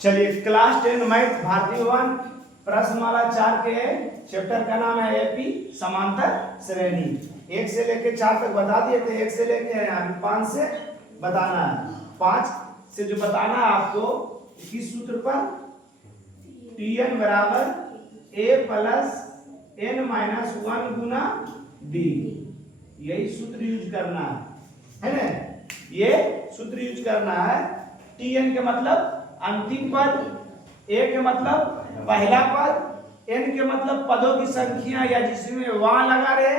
चलिए class 10 math भारतीय one प्रश्नमाला 4 के चैप्टर का नाम है एपी समांतर श्रेणी। 1 से लेके 4 तक बता दिए थे। 1 से लेके 5 से बताना है। 5 से जो बताना है आपको किस सूत्र पर, Tn बराबर a plus n minus 1 Guna d, यही सूत्र यूज करना है ना। ये सूत्र यूज करना है। Tn के मतलब अंतिम पद, a के मतलब पहला पद, n के मतलब पदों की संख्या या जिसमें वहां लगा रहे,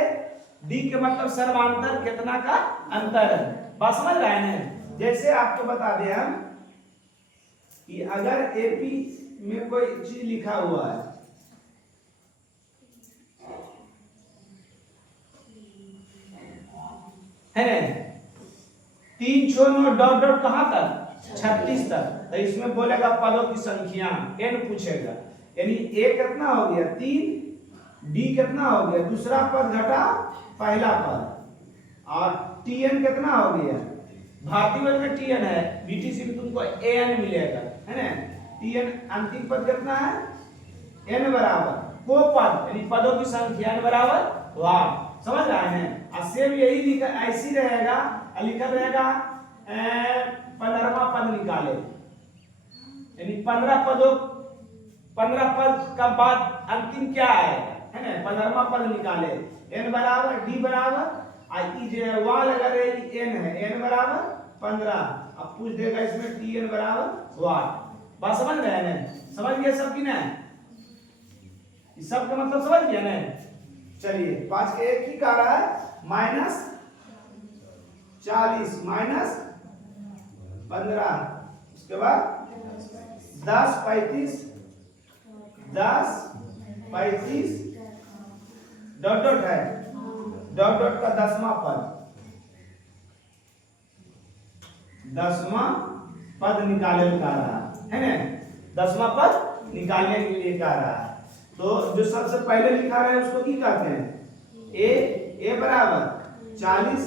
d के मतलब सर्वांतर कितना का अंतर है। बात समझ रहे हैं। जैसे आपको बता दें हम कि अगर AP में कोई चीज लिखा हुआ है ना, 3 6 9 डॉट डॉट कहां तक 36 तक, तो इसमें बोलेगा पदों की संख्या n पूछेगा। यानी a कितना हो गया 3, d कितना हो गया दूसरा पद घटा पहला पद, और tn कितना हो गया, भारतीय वर्ग में tn है, BTC में तुमको an मिलेगा है ना। tn अंतिम पद कितना है n बराबर को पद यानी पदों की संख्या n बराबर वाह। समझ रहे हैं। और सेम यही लिखा ऐसी रहेगा, लिखा रहेगा 15वां पद निकाले, यानी 15 पद का बाद अंतिम क्या है ना, 15वां पद निकाले। n बराबर d बराबर आई जो वहां लगा रहे n है, n बराबर 15। अब पूछ देगा इसमें tn बराबर वाट। बात समझ रहे हैं। समझ गए सब की ना, इस सब का मतलब समझ गया ना। चलिए 5 के 1 की कह रहा है माइनस 40 माइनस 15, उसके बाद 10 35 डॉट डॉट है, डॉट डॉट का 10वां पद निकालने को कह रहा है ना। 10वां पद निकालने के लिए कह रहा है। तो जो सबसे पहले लिखा रहा है उसको की कहते हैं a बराबर 40,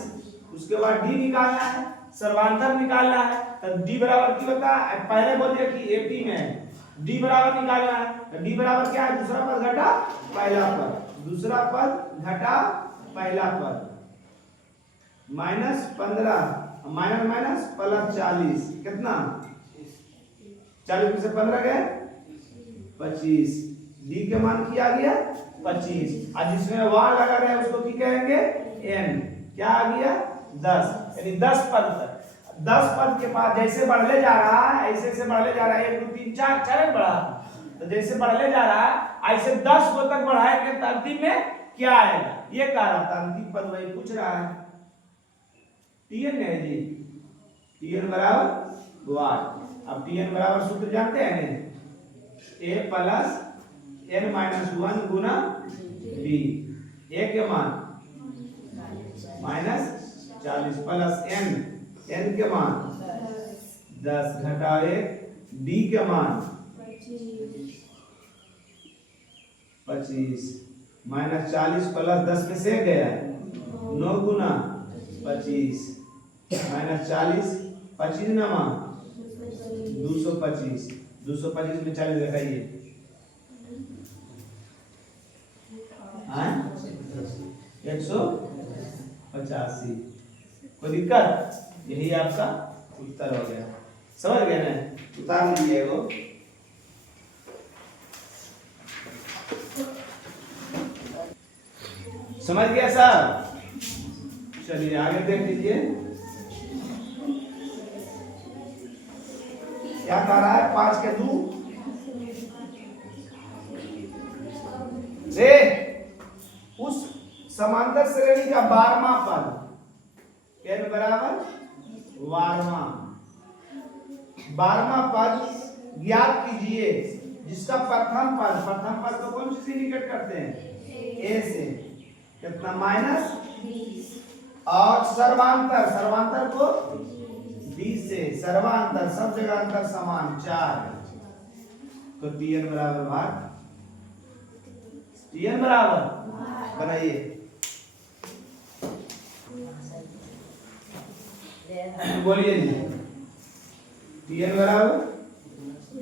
उसके बाद d निकालना है, सर्वांतर निकालना है। तो d बराबर की होता है, पहले बोल दिया कि AP में d बराबर निकालना है। तो d बराबर क्या है, दूसरा पद घटा पहला पद, दूसरा पद घटा पहला पद माइनस 15 माइनस माइनस प्लस 40 कितना 40 में से 15 गए 25, d के मान किया गया 25, और जिसमें वहां लगा रहे उसको की कहेंगे n, क्या आ गया 10, यानी 10 पद तक। 10 पद के बाद जैसे बढ़ले जा रहा है ऐसे ऐसे बढ़ले जा रहा है, 1 2 3 4 4 बढ़ा, तो जैसे बढ़ले जा रहा है ऐसे 10 को तक बढ़ाएंगे तो अंतिम में क्या आएगा, ये कह रहा था। अंतिम पद वही पूछ रहा है। Tn है जी, Tn बराबर वाट। अब Tn बराबर सूत्र जानते हैं, a plus n minus 1 Guna d, a के मान माइनस 40 प्लस n के मान 10 घटा 1, d के मान 25 माइनस 40 प्लस 10 में से गया 9 गुना 25 माइनस 40 25 नमा 225, 225 में 40 घटाइए 185। कोई दिक्कत, यही आपका उत्तर हो गया। समझ गए ना, उतार लीजिए वो। समझ गया साहब। चलिए आगे देख लीजिए क्या कह रहा है। 5 के 2 रे उस समांतर श्रेणी का 12वां पद n बराबर 12वां पद ज्ञात कीजिए जिसका प्रथम पद को कौन से इंडिकेट करते हैं a से, कितना माइनस 20, और सर्वांतर को b से, सर्वांतर सब जगह अंतर समान 4, तो Tn बराबर भाग Tn बराबर बनाइए। बोलिए जी टी एन बराबर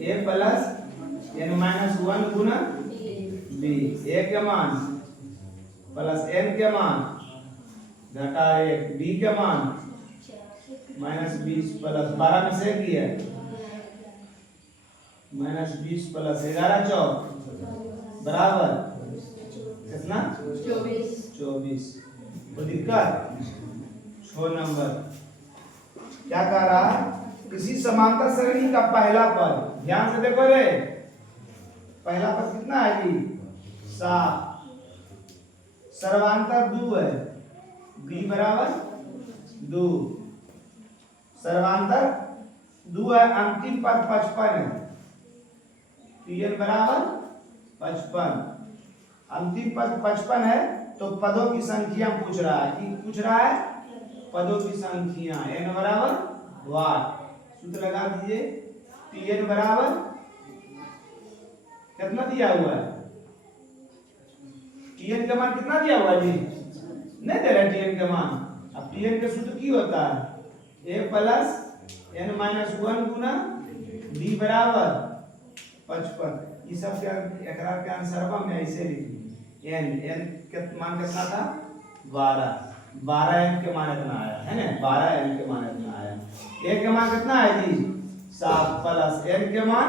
ए प्लस एन माइनस वन गुना बी, ए के मान प्लस एन के मान घटा एक, बी के मान माइनस 20 प्लस 12 में से एक है माइनस 20 प्लस 11 चौक बराबर कितना 24। तो दिक्कत 6 नंबर क्या कह रहा है, किसी समांतर श्रेणी का पहला पद, ध्यान से देखो रे, पहला पद कितना है जी 7, सर्वांतर 2 है, b बराबर 2, सर्वांतर 2 है, अंतिम पद 55 है, pn बराबर 55, अंतिम पद 55 है, तो पदों की संख्या पूछ रहा है, कि पूछ रहा है पदों की संख्या, n बराबर वाट, सूत्र लगा दीजिए, pn बराबर कितना दिया हुआ है, tn का मान कितना दिया हुआ है जी, नहीं दे रहा tn का मान, अब tn का सूत्र की होता है a plus n minus 1 Guna b बराबर 55, ये सब एकरा के आंसर में ऐसे लिखी n के मान कितना था 12 n के मान इतना आया है ना, 12 n के मान इतना आया, a के मान कितना है जी 7 प्लस n के मान,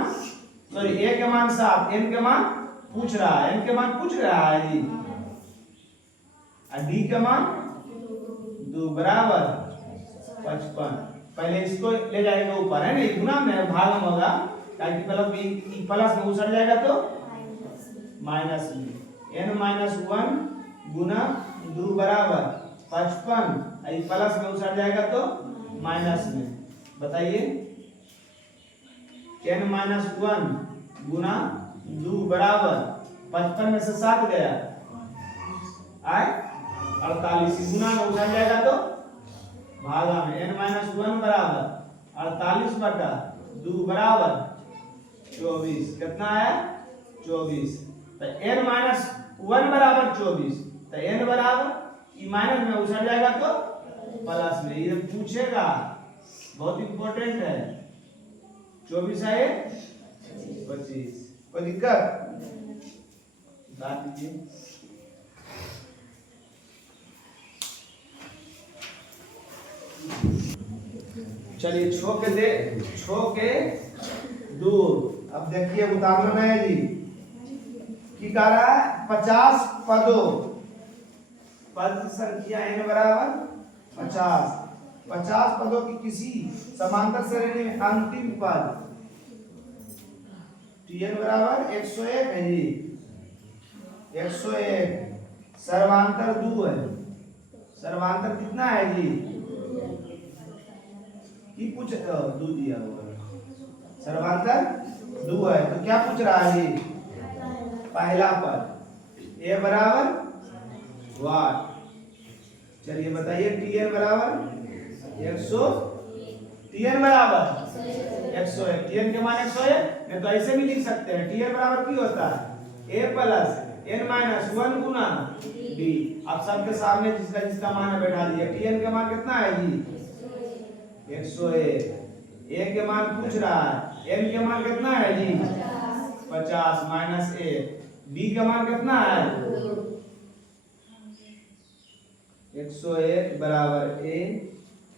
सॉरी a के मान 7, n के मान पूछ रहा है, n के मान पूछ रहा है जी, और d के मान 2 बराबर 55, पहले इसको ले जाएगा ऊपर है ना, गुना में भाग में होगा, ताकि पहले प्लस में उछल जाएगा तो माइनस में, n माइनस 1 गुना 2 बराबर 55, प्लस में उछल जाएगा तो माइनस में, बताइए n माइनस 1 गुना 2 बराबर 55 में से 7 गया आए 48, गुना में उछल जाएगा तो भागा में, n माइनस 1 बराबर 48 बटा 2 बराबर 24, कितना है 24, तो n माइनस 1 बराबर 24, तो n बराबर ई माइनस में उछल जाएगा तो प्लस में, ये पूछेगा बहुत इंपॉर्टेंट है, 24 है 25, कोई दिक्कत बता दीजिए। चलिए छो के दूर, अब देखिए उदाहरण है जी, की कह रहा है 50 पदों, पद संख्या n बराबर 50 पदों की किसी समांतर श्रेणी में अंतिम पद tn बराबर 101 है जी, 101, सर्वांतर 2 है, सर्वांतर कितना है जी, की पूछ 2 दिया हुआ है, सर्वांतर 2 है, तो क्या पूछ रहा है जी, पहला पद a बराबर वाट, चलिए बताइए tn बराबर 100, tn बराबर 101, tn के मान 101, नहीं तो ऐसे भी लिख सकते हैं, tn बराबर की होता है a plus n minus 1 Guna b, आप सबके सामने जिसका मान है बैठा दिया, tn के मान कितना है जी 101, a के मान पूछ रहा है, n के मान कितना है जी 50 माइनस 1, b का मान कितना है 101 बराबर a,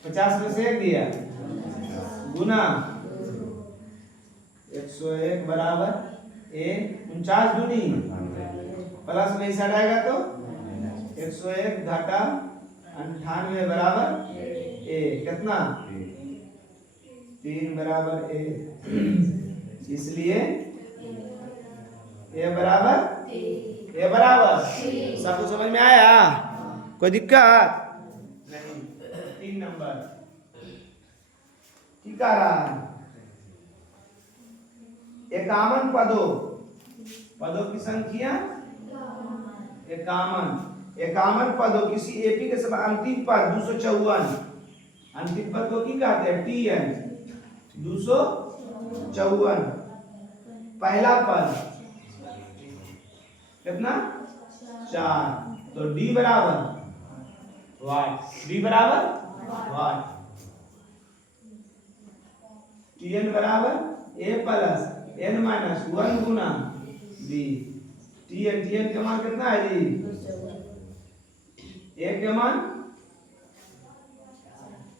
50 में से 1 दिया गुना 101 बराबर a, 49 दूनी प्लस में इसे आएगा तो 101 घटा 98 बराबर a, कितना 3 बराबर a, इसलिए a बराबर सब कुछ समझ में आया, कोई दिक्कत नहीं। 3 नंबर की कह रहा है, 51 पदों की संख्या 51 पदों किसी एपी के समान अंतिम पद 254, अंतिम पद को की कहते हैं tn 254, पहला पद कितना 4, तो d बराबर वाट, d बराबर वाट, Tn बराबर a plus n minus 1 Guna b। Tn का मान कितना है जी? a के मान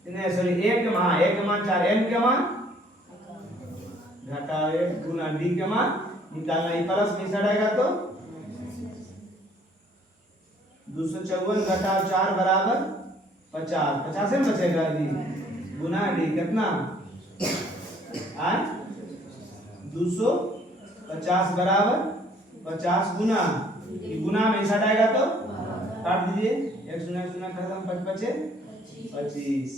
नहीं सॉरी a के मान 4, n के मान घटाओ 1 गुना d के मान निकालना। ये प्लस में साइड आएगा तो 254 घटाओ 4 बराबर 50। 50 से बचेगा डी गुना डी कितना आए 250 बराबर 50 गुना गुना में साइड आएगा तो काट दीजिए 1 0 0 खत्म 5 5 25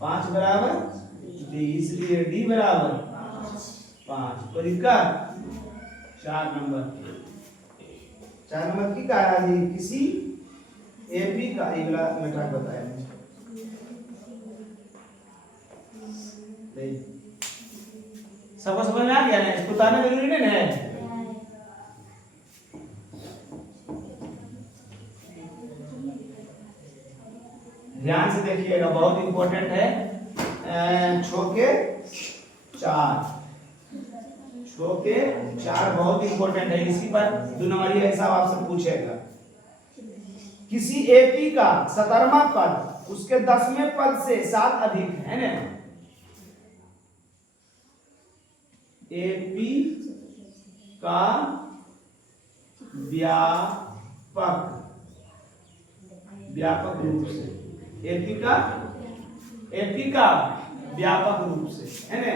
5 बराबर डी, इसलिए डी बराबर 5। तो इसका 4 नंबर की कहा है जी किसी एपी का अगला मेथड बताया है। सबको समझ में आ गया ना? इसको बताना जरूरी नहीं है। ध्यान से देखिएगा, बहुत इंपॉर्टेंट है। छोके 4 बहुत इंपॉर्टेंट है। इसी पर 2 नंबरी हिसाब आपसे पूछेगा। किसी एपी का 17वां पद उसके 10वें पद से 7 अधिक है ना। एपी का व्यापक रूप से, एपी का व्यापक रूप से है ना।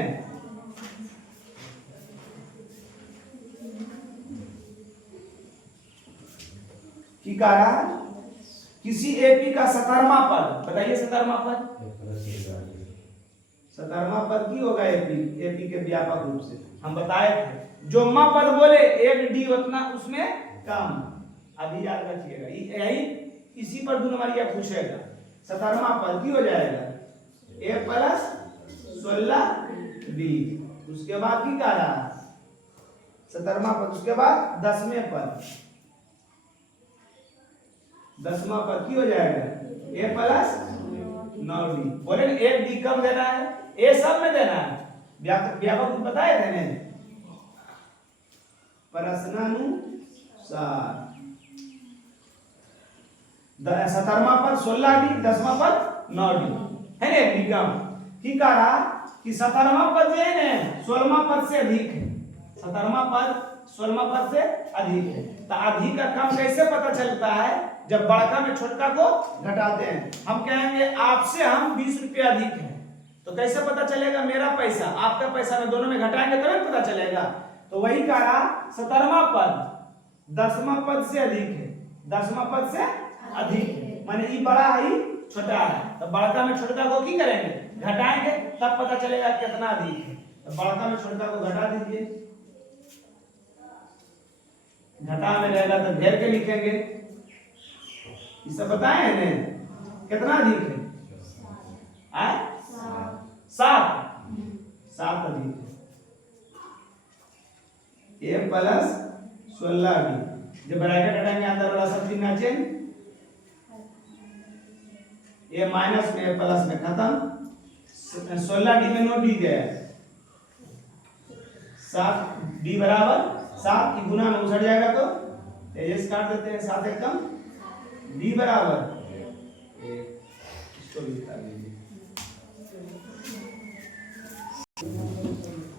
की कह रहा है किसी एपी का 17वां पद, बताइए 17वां पद, 17वां पद की होगा एपी के व्यापक रूप से। हम बताए थे जो मा पद बोले 1 डी उतना उसमें कम। अभी याद रखिएगा, यही इसी पर 2 नंबर यह पूछेगा। 17वां पद की हो जाएगा a प्लस 16 b। उसके बाद की कह रहा है 17वां पद, उसके बाद 10वें पद, 10वां पद की हो जाएगा a प्लस 9d। बोले 1 d कम देना है, a सब में देना है। व्यापक बताए थे मैंने प्रश्नानुसार। 17वां पद 16d, 10वां पद 9d है ना। निगम की कह रहा कि 17वां पद जो है ना 16वां पद से अधिक है। 17वां पद 16वां पद से अधिक है। तो अधिक का कम कैसे पता चलता है? जब बड़का में छोटका को घटाते हैं। हम कहेंगे आपसे हम 20 रुपया अधिक है, तो कैसे पता चलेगा? मेरा पैसा आपका पैसा में दोनों में घटाएंगे तभी पता चलेगा। तो वही कहा 17वां पद 10वां पद से अधिक है, 10वां पद से अधिक है, माने ये बड़ा है ये छोटा है। तो बड़का में छोटका को की करेंगे? घटाएंगे, तब पता चलेगा कितना अधिक है। तो बड़का में छोटका को घटा दीजिए, घटा में रहेगा तो घेर के लिखेंगे। ये सब बताए हैं ना कितना अधिक है? 7 अधिक है। a plus 16b। जब ब्रैकेट हटाएंगे अंदर वाला सब चिन्ह चेंज, a माइनस में a प्लस में खत्म। 16d में नो d गया, 7d बराबर 7 की गुना में उछड़ जाएगा तो तेजस काट देते हैं। 7 एक कम d बराबर 1। इसको भी बता दीजिए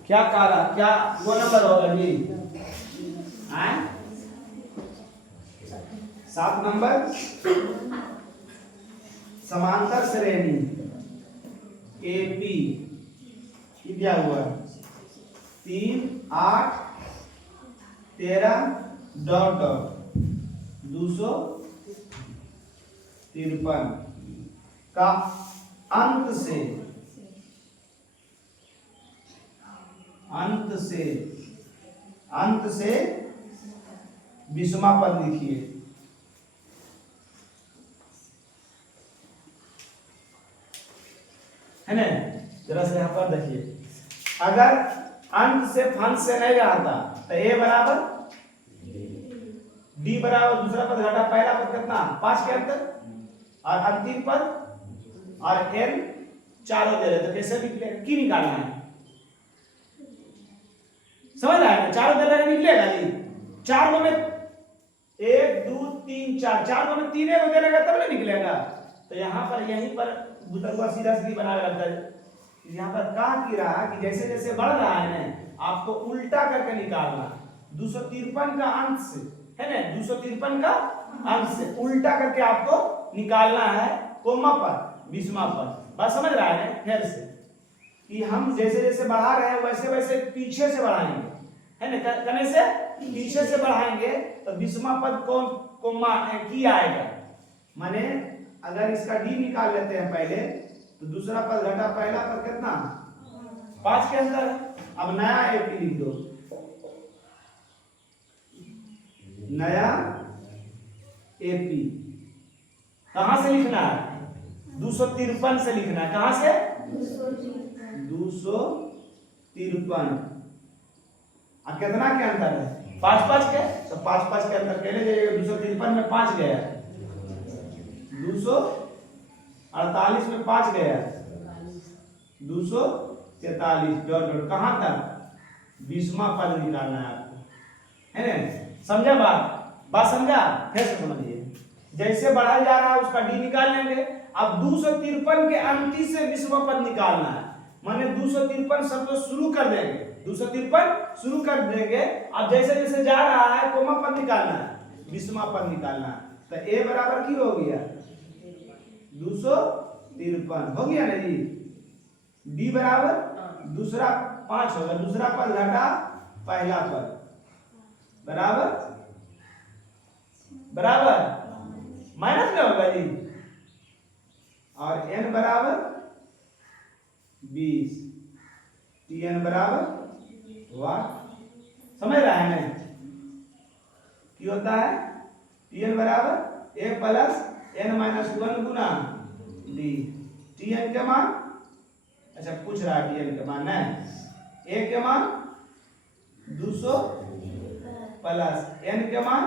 क्या काला क्या वो नंबर होगा जी? 7 नंबर समांतर श्रेणी एपी की दिया हुआ 3 8 13 डॉट डॉट 253 का अंत से 20वां पद लिखिए। है ना? जरा से यहाँ पर देखिए, अगर अंत से फंस से नहीं रहता तो a बराबर d बराबर दूसरा पद घटा पहला पद कितना 5 के अंतर और अंतिम पद और n चारों दे रहे तो कैसे निकलेगा, की निकालना है, समझ रहा है, चारों दे रहे निकलेगा जी, 4 में 1 2 3 4, 4 में 3 को देगा तब ना निकलेगा। तो यहाँ पर यहीं पर बुतरुआ सीधा सीधी बना रहता है। यहाँ पर कहा कि रहा कि जैसे जैसे बढ़ रहा है ना आपको उल्टा करके निकालना, 253 का अंश से है ना, 253 का अंश से उल्टा करके आपको निकालना है कोमा पर 20वां पद। बात समझ रहा है फिर से कि हम जैसे जैसे बढ़ा रहे हैं वैसे वैसे पीछे से बढ़ाएंगे है ना, करने से पीछे से बढ़ाएंगे तो 20वां पद कौन कोमा की आएगा, माने अगर इसका डी निकाल लेते हैं पहले तो दूसरा पद घटा पहला पद कितना 5 के अंदर है। अब नया एपी लिख दो, नया एपी कहां से लिखना है, 253 से लिखना है, कहां से 253। अब कितना के अंतर है 5 के, तो 5 के अंतर कहने जाइएगा, 253 में 5 गया, 248 में 5 गया, 243 डॉट डॉट कहां तक 20वां पद निकालना है आपको है ना, समझा बात समझा, फिर से समझिए, जैसे बढ़ा जा रहा है उसका डी निकाल लेंगे। अब 253 के अंति से 20वां पद निकालना है, माने 253 शब्द शुरू कर देंगे, 253 शुरू कर देंगे। अब जैसे जैसे जा रहा है कोमा पद निकालना है, 20वां पद निकालना है, तो ए बराबर की हो गया 253 हो गया ना जी, डी बराबर दूसरा 5 होगा, दूसरा पद घटा पहला पद बराबर माइनस में होगा जी, और n बराबर 20, tn बराबर वाट, समझ रहा है ना क्या होता है, tn बराबर a plus n minus 1 Guna d, tn के मान, अच्छा पूछ रहा है tn के मान है, a के मान 200 प्लस n के मान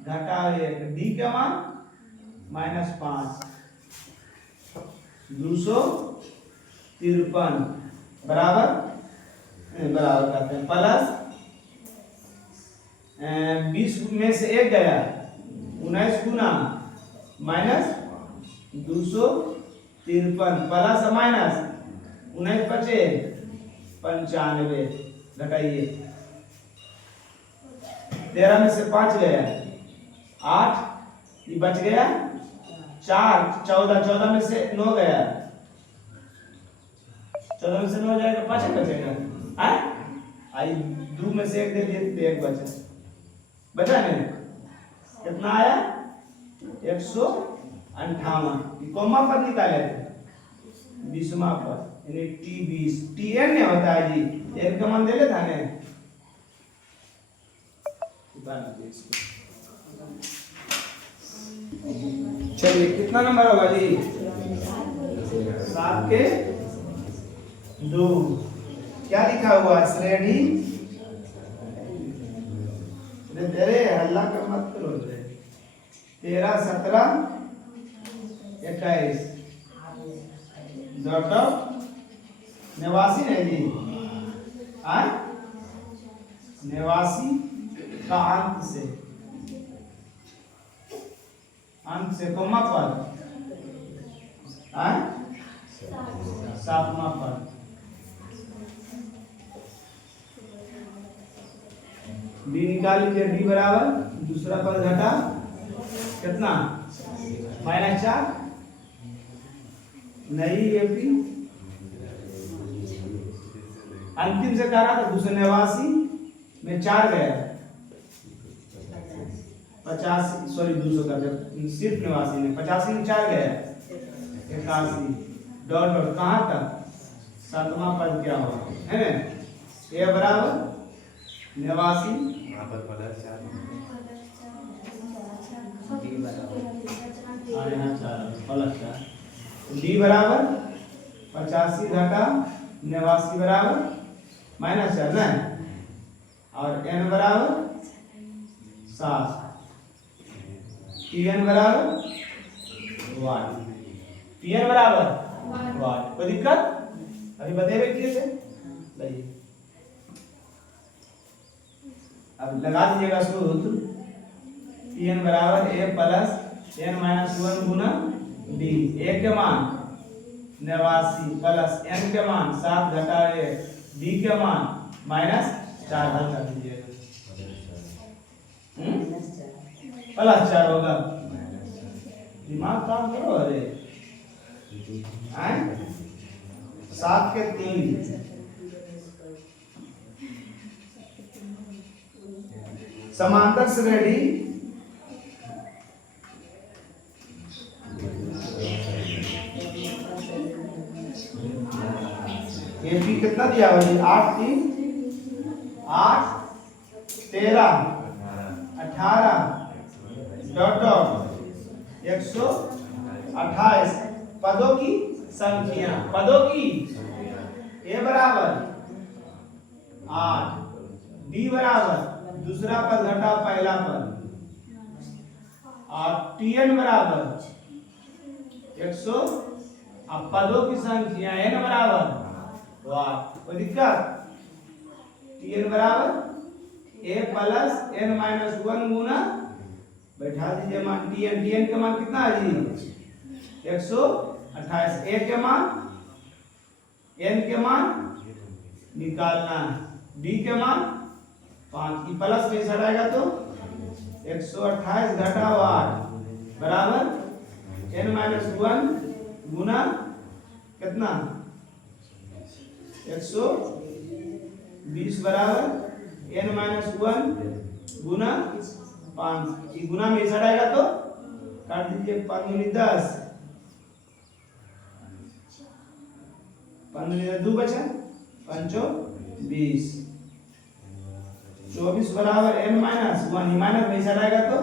घटा 1, d के मान -5, 253 बराबर करते हैं प्लस 20 में से 1 गया 19 गुना माइनस 253 प्लस माइनस 19 बचे 95 घटाइए, 13 में से 5 गया 8, ये बच गया 4, 14 में से 9 गया, 14 में से 9 जाएगा 5 बचेगा, आई 2 में से 1 दे दिए तो 1 बचा नहीं, कितना आया 158, कोमा पद निकाले थे 20वां पद यानी t20, tn नहीं होता है जी, n का मान दे लेता है ना, चलिए कितना नंबर होगा जी 7 के 2, क्या लिखा हुआ है श्रेणी, तेरे हल्ला कर मत करो रे, 13 17 21 डॉट 89 है जी, 89 का अंत से कोमा पद 7वां पद, डी निकाल लीजिए, डी बराबर दूसरा पद घटा कितना -4, नई एपी अंतिम से कह रहा था 289 में 4 गया 85, सॉरी 200 का जब सिर्फ 89 में 85 में 4 गया 81 डॉट डॉट कहाँ तक 7वां पद क्या होगा है ना, ए बराबर 89 डी बराबर 85 घटा 89 बराबर -4 ना, और n बराबर 7, tn बराबर 1, tn बराबर वाट। कोई दिक्कत? अभी बताइए किए थे भाई। अब लगा दीजिएगा सूत्र Pn बराबर a plus n minus 1 Guna d। a के मान 89 प्लस n के मान 7 घटा 1 d के मान -4 हल कर दीजिएगा। प्लस 4 होगा। दिमाग काम करो। अरे 7 के 3 समांतर श्रेणी एपी कितना दिया हुआ है? 8 3 8 13 18 डॉट डॉट 128 पदों की संख्या। पदों की ए बराबर 8 डी बराबर दूसरा पद घटा पहला पद और टीएन बराबर 100 अब पदों की संख्या एन बराबर वाट। कोई दिक्कत? टीएन बराबर ए प्लस एन माइनस 1 गुना बैठा दीजिए मान टीएन। टीएन का मान कितना है जी? 128। ए के मान एन के मान निकालना, डी के मान 5 की प्लस में हटाएगा तो 128 घटा 8 बराबर n माइनस 1 गुना कितना 120 बराबर n माइनस 1 गुना 5 की गुना में हटाएगा तो काट दीजिए 5 दूनी 10 5 दूनी 2 बचा 5 20 24 बराबर n माइनस 1 ही माइनस में हटाएगा तो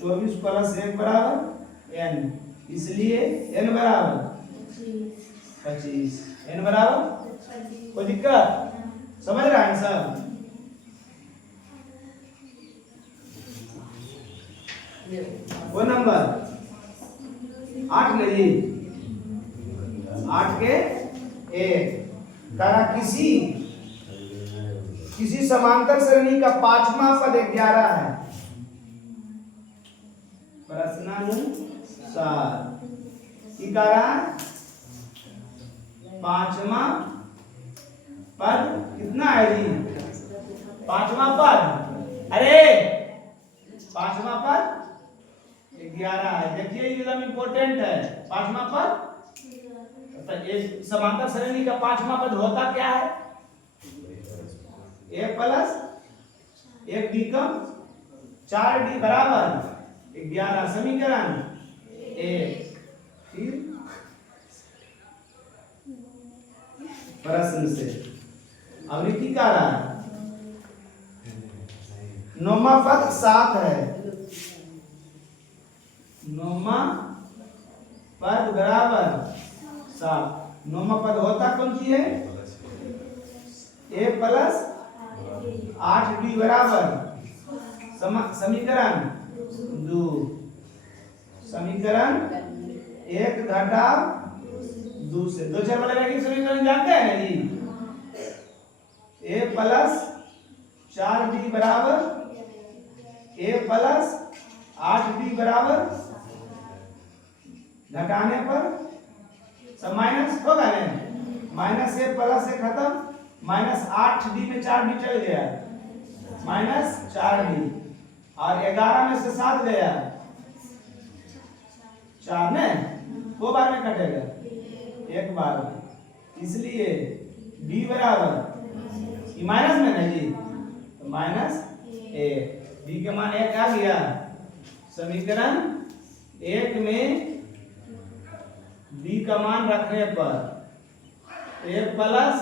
24 प्लस 1 बराबर n, इसलिए n बराबर 25। n बराबर कोई दिक्कत? समझ रहा है सब? वो नंबर 8 नहीं 8 के 1 तारा किसी समांतर श्रेणी का पांचवा पद 11 है। प्रश्नानुसार की कह रहा है पांचवा पद कितना है जी? पांचवा पद, अरे पांचवा पद 11 है। देखिए ये एकदम इंपॉर्टेंट है। पांचवा पद एक समांतर श्रेणी का पांचवा पद होता क्या है? ए प्लस 1 डी कम 4 डी बराबर 11 समीकरण 1। फिर प्रश्न से अब लिखी क्या रहा है? नौमा पद 7 है। नौमा पद बराबर 7। नौमा पद होता कौन सी है? ए प्लस 8 डी बराबर समीकरण 2। समीकरण 1 घटा 2 से 2 4 वाले रैखिक समीकरण जानते हैं ना जी? ए प्लस 4 डी बराबर ए प्लस 8 डी बराबर घटाने पर सब माइनस होगा ना? माइनस ए प्लस ए खत्म, माइनस 8 डी में 4 डी चल गया, माइनस 4 डी और 11 में से 7 गया 4 ने दो बार में कटेगा, एक बार में, इसलिए डी बराबर माइनस में नहीं तो माइनस ए। डी के मान 1 आ गया। समीकरण 1 में डी का मान रखने पर ए प्लस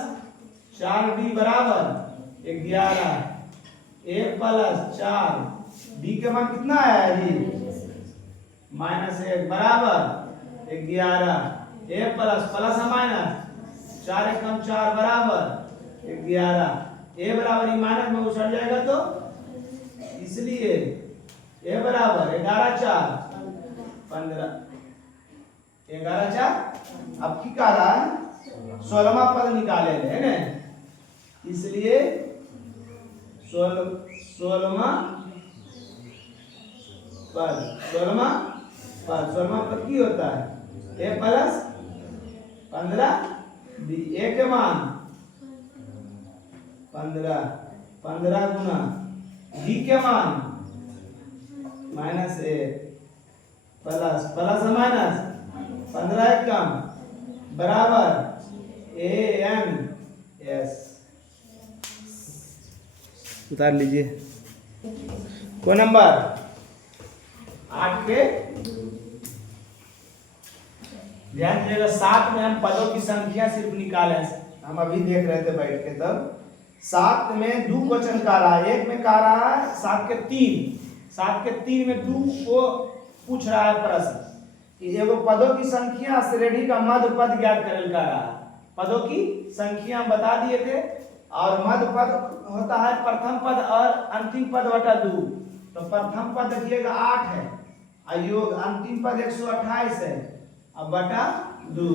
4 डी बराबर 11, ए प्लस 4 डी के मान कितना आया जी? माइनस 1 बराबर 11, ए प्लस प्लस माइनस 4 1 कम 4 बराबर 11, ए बराबर माइनस में उछल जाएगा तो इसलिए ए बराबर 11 4 15। 11 4 अब की का रहा है 16वां पद निकाले है ना, इसलिए 16वां पद की होता है a प्लस 15 b, a के मान 15 गुना b के मान माइनस 1 प्लस माइनस 15 एक कम बराबर a n s। उतार लीजिए को नंबर 8 के ध्यान दीजिएगा। 7 में हम पदों की संख्या सिर्फ निकाले, हम अभी देख रहे थे बैठ के, तब 7 में 2 क्वेश्चन का रहा है, एक में का रहा है 7 के 3 में 2 को पूछ रहा है प्रश्न कि एगो पदों की संख्या श्रेणी का मध्य पद ज्ञात करल का रहा है। पदों की संख्या हम बता दिए थे और मध्य पद होता है प्रथम पद और अंतिम पद बटा 2। तो प्रथम पद देखिएगा 8 है और योग अंतिम पद 128 है, अब बटा 2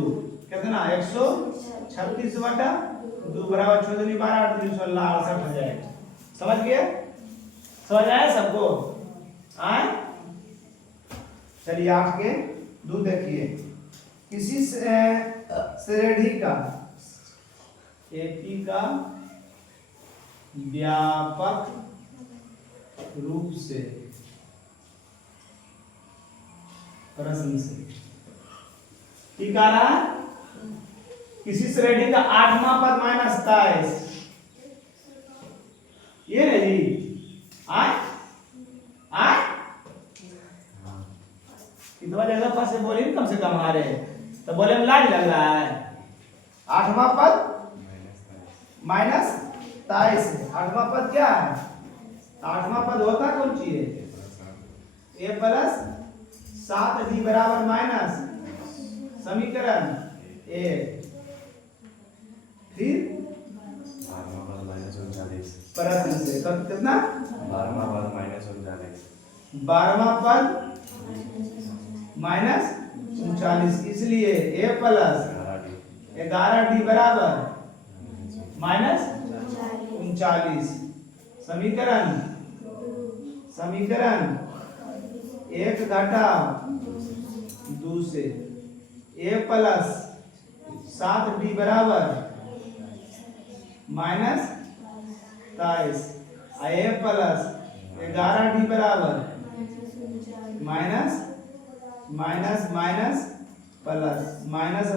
कितना 136 बटा 2 बराबर 14 12 8 3 16 68 हो जाएगा। समझ गए? समझ आया सबको? आए चलिए 8 के 2 देखिए। किसी श्रेणी का एपी का व्यापक रूप से प्रश्न से ठीक आ रहा है। किसी श्रेणी का 8वां पद माइनस 27 ये नहीं आए कितना जगह पास से बोलिए कम से कम आ रहे तो बोले में लाज लग रहा है। 8वां पद माइनस 27 है। 8वां पद क्या है? 8वां पद होता कौन सी है? a प्लस 7d बराबर माइनस समीकरण 1 फिर प्रश्न से कितना 12वां पद माइनस 39, इसलिए a प्लस 11d बराबर माइनस 39 समीकरण 1 घटा 2 से a प्लस 7d बराबर माइनस 27 a प्लस 11d बराबर माइनस प्लस माइनस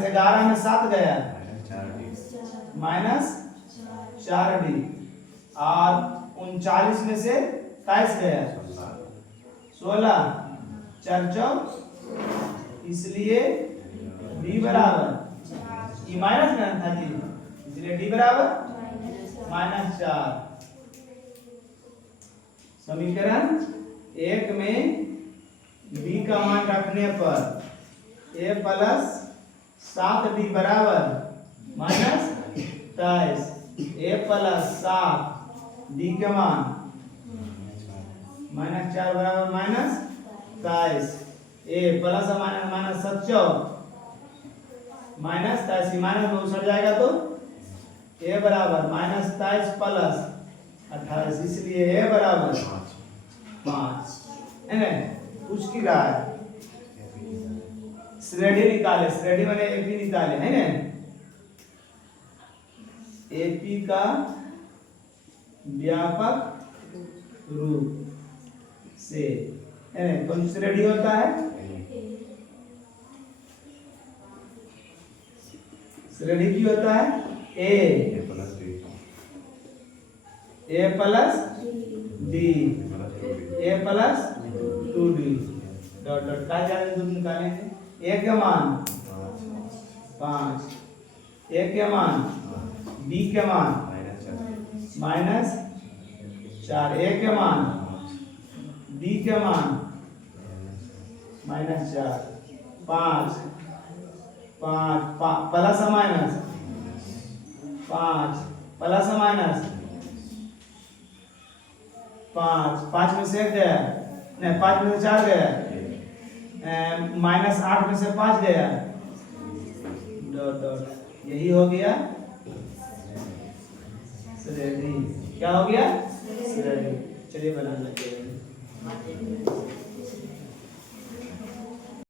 11 में 7 गया माइनस 4d और 39 में से 27 गया 16 4 4, इसलिए d बराबर ये माइनस में था जी, इसलिए d बराबर माइनस 4। समीकरण 1 में b का मान रखने पर a प्लस 7d बराबर माइनस 27, a प्लस 7d के मान माइनस 4 बराबर minus 27, a plus minus 7 minus 27 minus में उछल जाएगा तो a बराबर माइनस 27 प्लस 28, इसलिए a बराबर 5 है ना। उसकी राय श्रेणी निकाले, श्रेणी मैंने एपी निकाले है ना। एपी का व्यापक रूप से है ना, कौन सी श्रेणी होता है? श्रेणी की होता है a plus d a plus 2d dot dot का जाने दूर निकालेंगे। a के मान 5, a के मान b के मान माइनस 4, a के मान b के मान minus 4, 5 plus minus 5 plus minus 5 में से 1 गया नहीं, 5 में से 4 गया -8 में से 5 गया, डॉट डॉट, यही हो गया रेडी। क्या हो गया? रेडी। चलिए बनाने लगे।